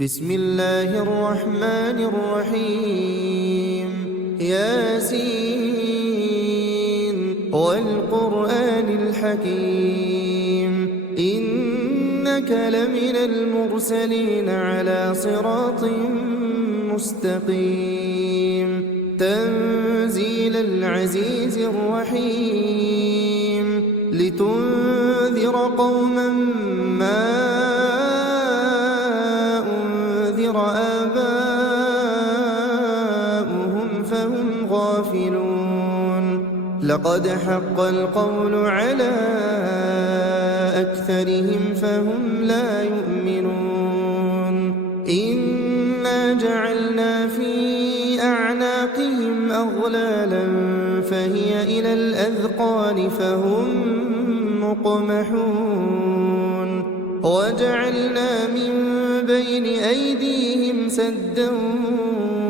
بسم الله الرحمن الرحيم ياسين والقرآن الحكيم إنك لمن المرسلين على صراط مستقيم تنزيل العزيز الرحيم لتنذر قوما ما آباؤهم فهم غافلون لقد حق القول على أكثرهم فهم لا يؤمنون إنا جعلنا في أعناقهم أغلالا فهي إلى الأذقان فهم مقمحون وجعلنا من بين أيديهم سدا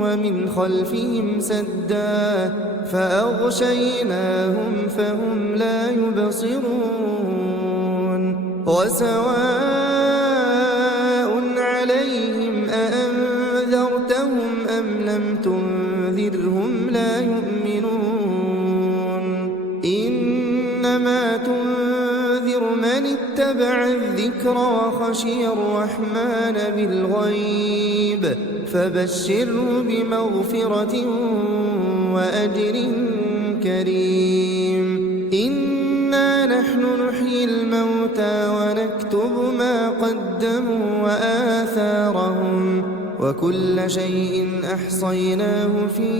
ومن خلفهم سدا فأغشيناهم فهم لا يبصرون وسواء عليهم أأنذرتهم أم لم تنذرهم لا يؤمنون إنما تنذر من اتبع الذكر وخشي الرحمن بالغيب فبشره بمغفرة وأجر كريم إنا نحن نحيي الموتى ونكتب ما قدموا وآثارهم وكل شيء أحصيناه في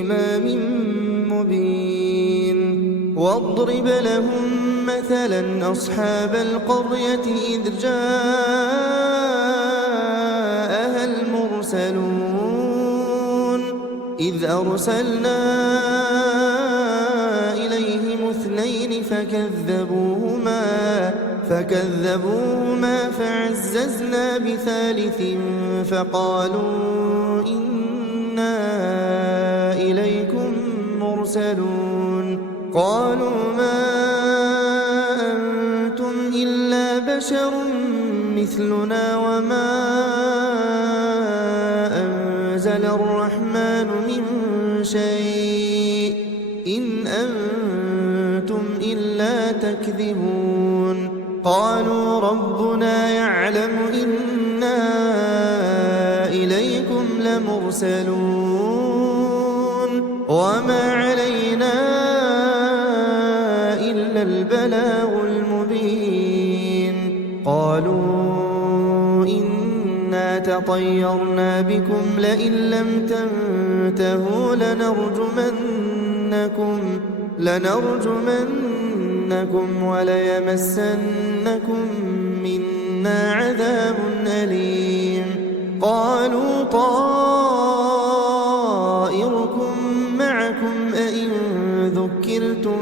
إمام مبين واضرب لهم مثلا أصحاب القرية إذ جاءها المرسلون إذ أرسلنا إليهم اثنين فكذبوهما فعززنا بثالث فقالوا إنا إليكم مرسلون قالوا ما أنتم إلا بشر مثلنا وما أنزل الرحمن من شيء إن أنتم إلا تكذبون قالوا ربنا يعلم إنا إليكم لمرسلون وما علينا إلا البلاغ المبين قالوا إنا تطيرنا بكم لئن لم تنتهوا لنرجمنكم وليمسنكم منا عذاب أليم قالوا طائركم معكم أئن ذكرتم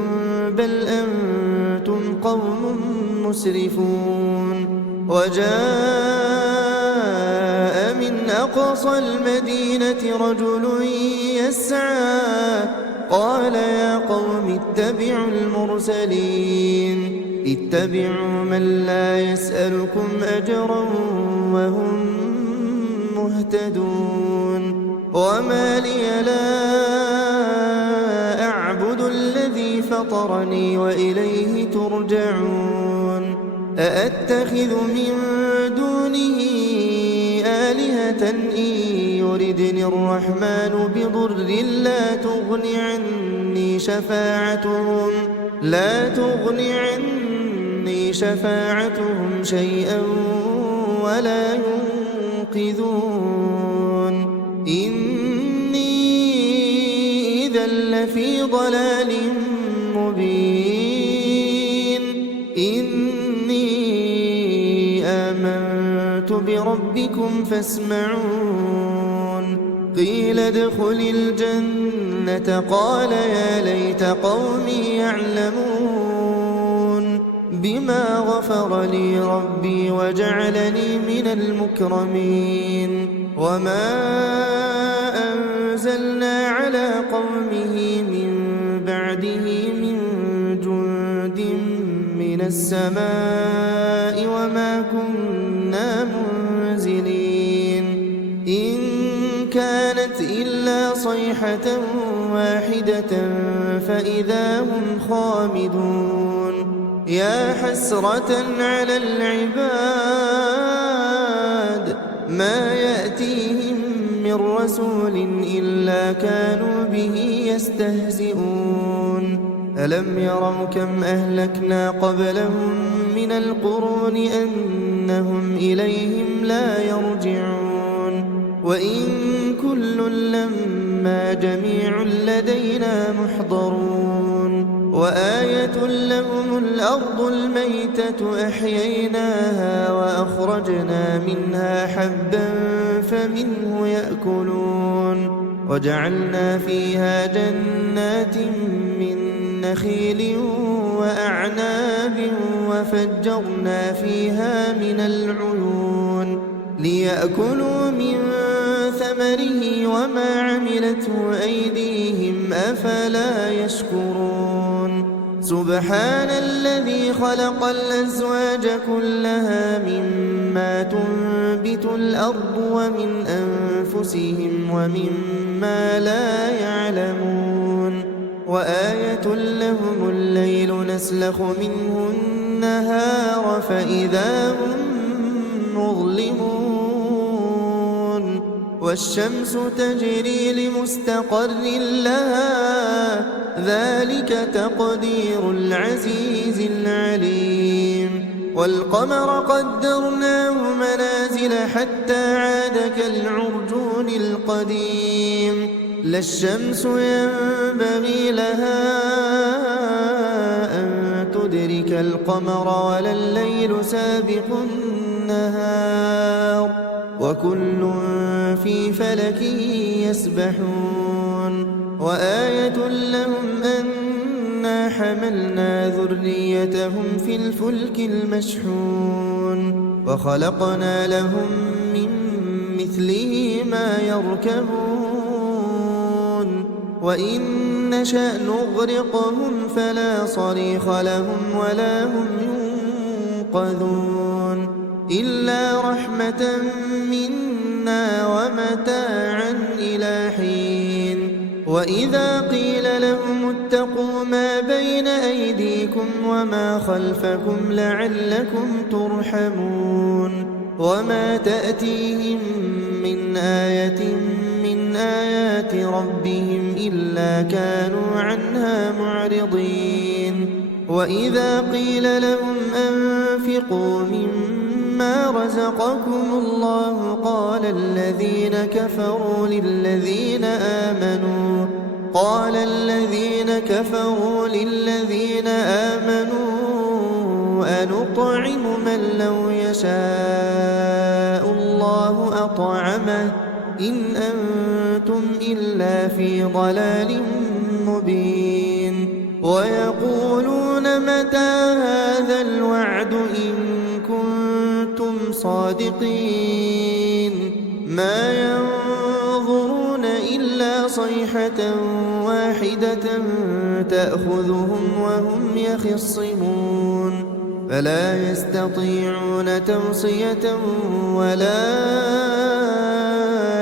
بل أنتم قوم مسرفون وجاء من أقصى المدينة رجل يسعى قال يا قوم اتبعوا المرسلين اتبعوا من لا يسألكم أجرا وهم مهتدون وما لي لا أعبد الذي فطرني وإليه ترجعون أأتخذ من دونه آلهة إن يردني الرحمن بضر لا تغني عني شفاعتهم شيئا ولا ينقذون إني إذا لفي ضلال مبين إني آمنت بربكم فاسمعون قيل ادخل الجنة قال يا ليت قومي يعلمون بما غفر لي ربي وجعلني من المكرمين وما أنزلنا على قومه من بعده من جند من السماء وما كنا منزلين كانت إلا صيحة واحدة فإذا هم خامدون يا حسرة على العباد ما يأتيهم من رسول إلا كانوا به يستهزئون ألم يروا كم أهلكنا قبلهم من القرون أنهم إليهم لا يرجعون وإن كل لما جميع لدينا محضرون وآية لهم الأرض الميتة أحييناها وأخرجنا منها حبا فمنه يأكلون وجعلنا فيها جنات من نخيل وأعناب وفجرنا فيها من العيون ليأكلوا من ثمره وما عملته أيديهم أفلا يشكرون سبحان الذي خلق الأزواج كلها مما تنبت الأرض ومن أنفسهم ومما لا يعلمون وآية لهم الليل نسلخ منه النهار فإذا هم مظلمون والشمس تجري لمستقر لها ذلك تقدير العزيز العليم والقمر قدرناه منازل حتى عاد كالعرجون القديم لا الشمس ينبغي لها أن تدرك القمر ولا الليل سابق النهار وكل في فلك يسبحون وآية لهم أنا حملنا ذريتهم في الفلك المشحون وخلقنا لهم من مثله ما يركبون وإن نشأ نغرقهم فلا صريخ لهم ولا هم ينقذون إلا رحمة منا ومتاعا إلى حين وإذا قيل لهم اتقوا ما بين أيديكم وما خلفكم لعلكم ترحمون وما تأتيهم من آية من آيات ربهم إلا كانوا عنها معرضين وإذا قيل لهم أنفقوا مما رزقكم الله قال الذين كفروا للذين آمنوا أنطعم من لو يشاء الله أطعمه إن أنتم إلا في ضلال مبين ويقولون متى هذا الوعد إن كنتم صادقين ما ينظرون إلا صيحة واحدة تأخذهم وهم يخصمون فلا يستطيعون توصية ولا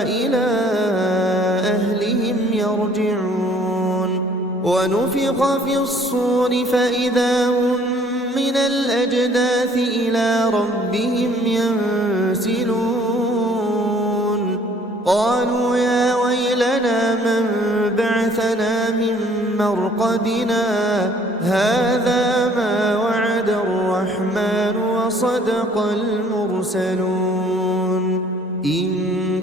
إلى أهلهم يرجعون ونفخ في الصور فإذا هم من الأجداث إلى ربهم ينسلون قالوا يا ويلنا من بعثنا من مرقدنا هذا ما وعد الرحمن وصدق المرسلون إن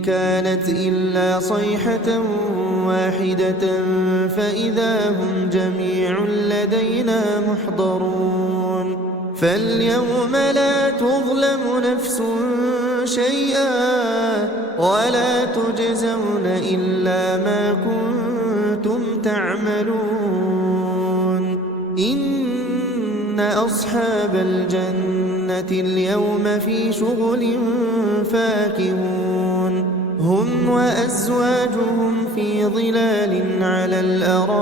كانت إلا صيحة واحدة فإذا هم جميع لدينا محضرون فاليوم لا تظلم نفس شيئا ولا تجزون إلا ما كنتم تعملون إن أصحاب الجنة اليوم في شغل فاكهون هم وأزواجهم في ظلال على الأرائك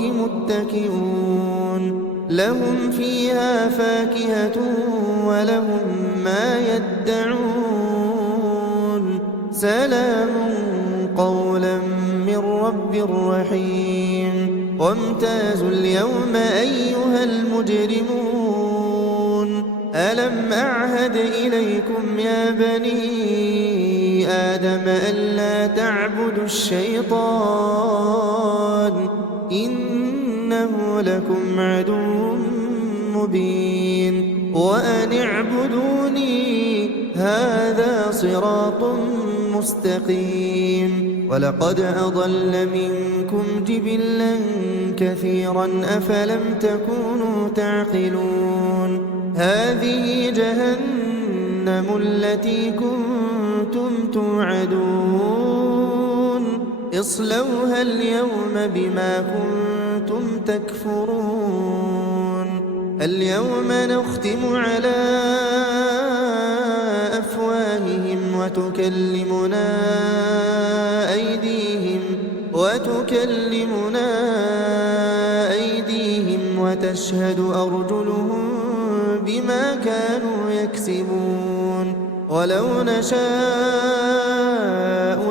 متكئون لهم فيها فاكهة ولهم ما يدعون سلام قولا من رب رحيم وامتازوا اليوم أيها المجرمون ألم أعهد إليكم يا بني آدم ألا تعبدوا الشيطان إنه لكم عدو مبين وأن اعبدوني هذا صراط مستقيم ولقد أضل منكم جبلا كثيرا أفلم تكونوا تعقلون هذه جهنم التي كنتم توعدون اصلوها اليوم بما كنتم تكفرون اليوم نختم على أفواههم وتكلمنا أيديهم وتشهد أرجلهم بما كانوا يكسبون ولو نشاء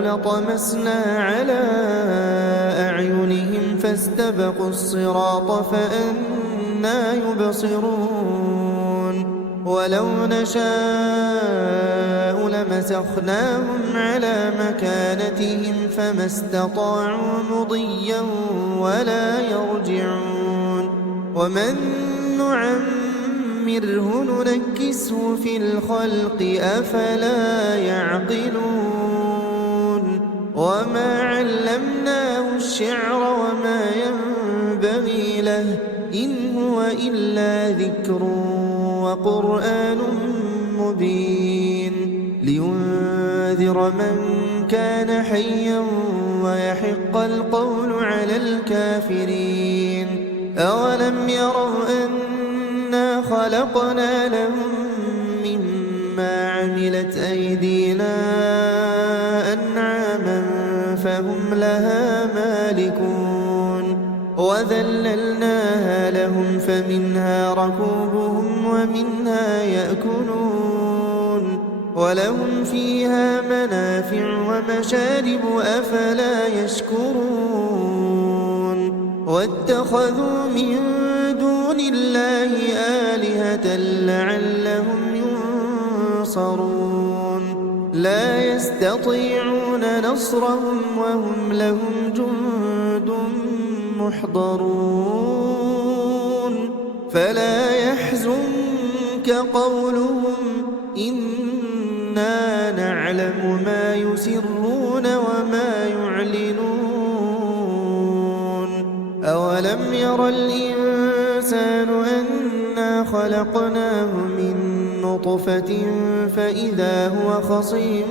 لطمسنا على أعينهم فاستبقوا الصراط فأنى يبصرون ولو نشاء لمسخناهم على مكانتهم فما استطاعوا مضيا ولا يرجعون ومن نعمره ننكسه في الخلق أفلا يعقلون وما علمناه الشعر وما ينبغي له إن هو إلا ذكر وقرآن مبين لينذر من كان حيا ويحق القول على الكافرين أولم يروا أنا خلقنا لهم مما عملت أيدينا أنعاما فهم لها مالكون وذللناها لهم فمنها ركوبهم ومنها يأكلون ولهم فيها منافع ومشارب أفلا يشكرون واتخذوا من دون الله آلهة لعلهم ينصرون لا يستطيعون نصرهم وهم لهم جند محضرون فلا يحزنك قولهم إنا نعلم ما يسرون وما يعلنون أولم ير الإنسان أنا خلقناه من نطفة فإذا هو خصيم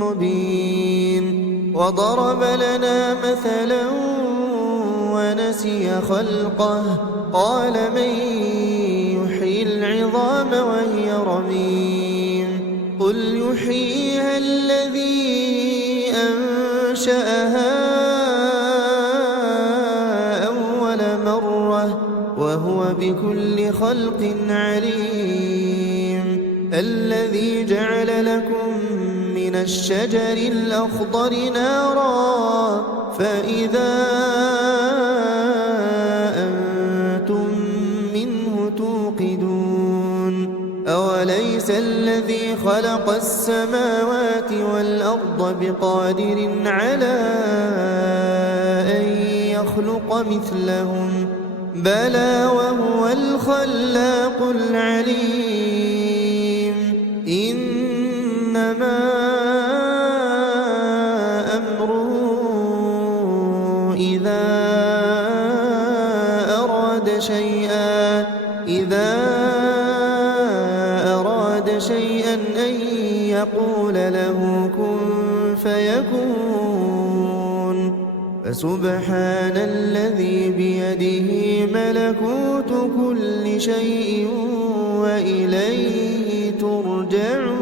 مبين وضرب لنا مثلا ونسي خلقه قال من يحيي العظام وهي رميم قل يحييها الذي أنشأها أول مرة وهو بكل خلق عليم الذي جعل لكم من الشجر الأخضر نارا فإذا أنتم منه توقدون أوليس الذي خلق السماوات والأرض بقادر على أن يخلق مثلهم بلى وهو الخلاق العليم إنما أمره إذا أراد شيئا أن يقول له كن فيكون فسبحان الذي بيده ملكوت كل شيء وإليه ترجعون